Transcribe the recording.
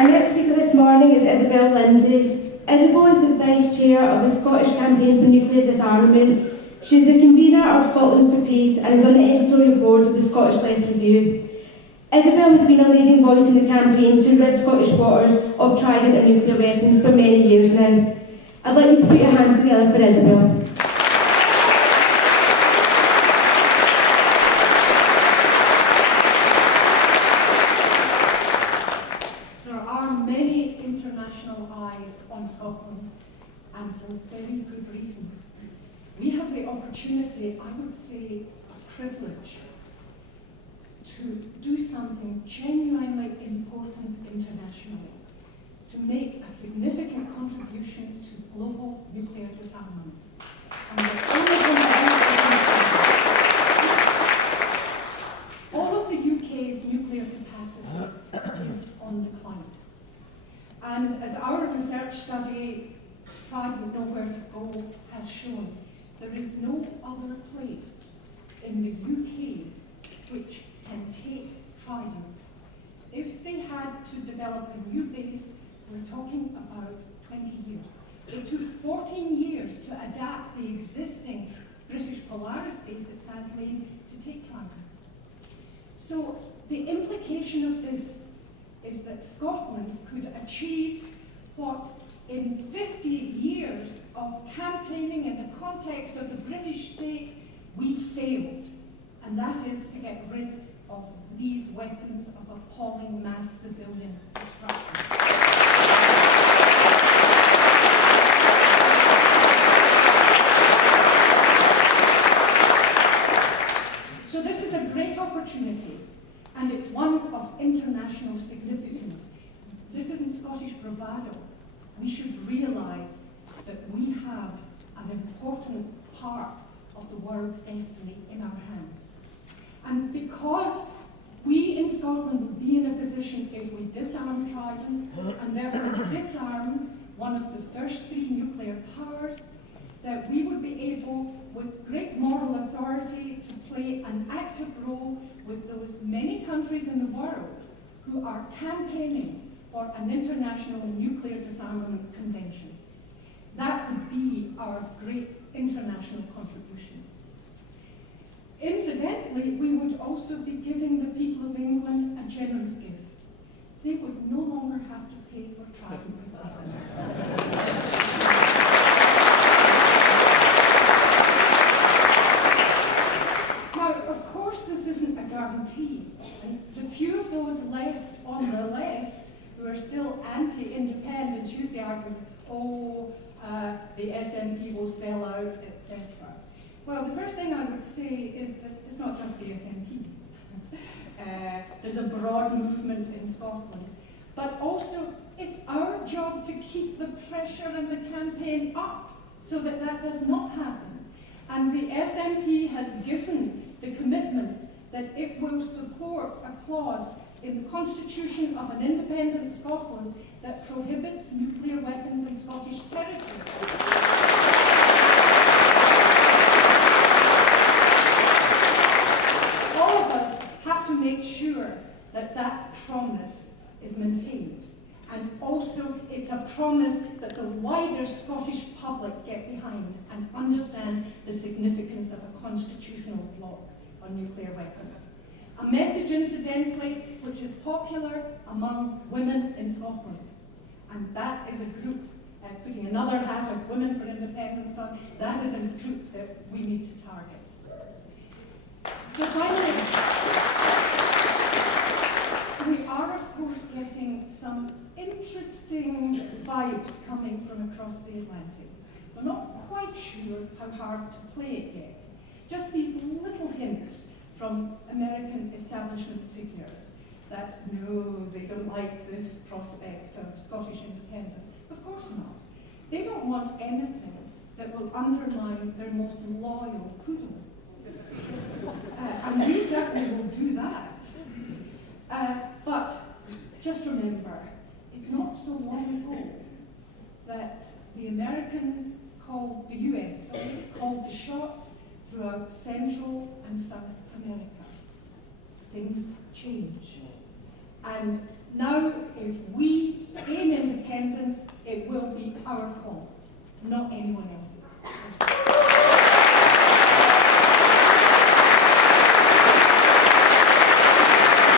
Our next speaker this morning is Isobel Lindsay. Isobel is the Vice Chair of the Scottish Campaign for Nuclear Disarmament. She is the convener of Scotland's for Peace and is on the editorial board of the Scottish Left Review. Isobel has been a leading voice in the campaign to rid Scottish waters of trident and nuclear weapons for many years now. I'd like you to put your hands together for Isobel. On Scotland, and for very good reasons. We have the opportunity, I would say a privilege, to do something genuinely important internationally, to make a significant contribution to global nuclear disarmament. And all of the UK's nuclear capacity is on decline. And as our research study, Trident Nowhere to Go, has shown, there is no other place in the UK which can take Trident. If they had to develop a new base, we're talking about 20 years. It took 14 years to adapt the existing British Polaris base at Faslane to take Trident. So the implication of this is that Scotland could achieve what in 50 years of campaigning in the context of the British state we failed, and that is to get rid of these weapons of appalling mass civilian destruction. So this is a great opportunity, and it's one of international significance. This isn't Scottish bravado. We should realise that we have an important part of the world's destiny in our hands. And because we in Scotland would be in a position, if we disarm Trident, and therefore disarm one of the first three nuclear powers, that we would be able, with great moral authority, to play an active role with those many countries in the world who are campaigning for an international nuclear disarmament convention. That would be our great international contribution. Incidentally, we would also be giving the people of England a generous gift. They would no longer have to pay for Trident replacement. Now, of course, this isn't a guarantee. Right? The few of those left on the left who are still anti-independence use the argument, the SNP will sell out, etc. Well, the first thing I would say is that it's not just the SNP. There's a broad movement in Scotland. But also, it's our job to keep the pressure and the campaign up so that that does not happen. And the SNP has given the commitment that it will support a clause in the constitution of an independent Scotland that prohibits nuclear weapons in Scottish territory. All of us have to make sure that that promise is maintained. And also, it's a promise that the wider Scottish public get behind and understand the significance of a constitutional bloc on nuclear weapons. A message, incidentally, which is popular among women in Scotland. And that is a group, putting another hat of Women for Independence on, that is a group that we need to target. So finally, we are, of course, getting some interesting vibes coming from across the Atlantic. We're not quite sure how hard to play it yet. Just these little hints from American establishment figures that, no, they don't like this prospect of Scottish independence. Of course not. They don't want anything that will undermine their most loyal poodle. And we certainly will do that. But just remember, it's not so long ago that the Americans called, the US, called the shots throughout Central and South America. Things change. And now, if we it will be our call, not anyone else's.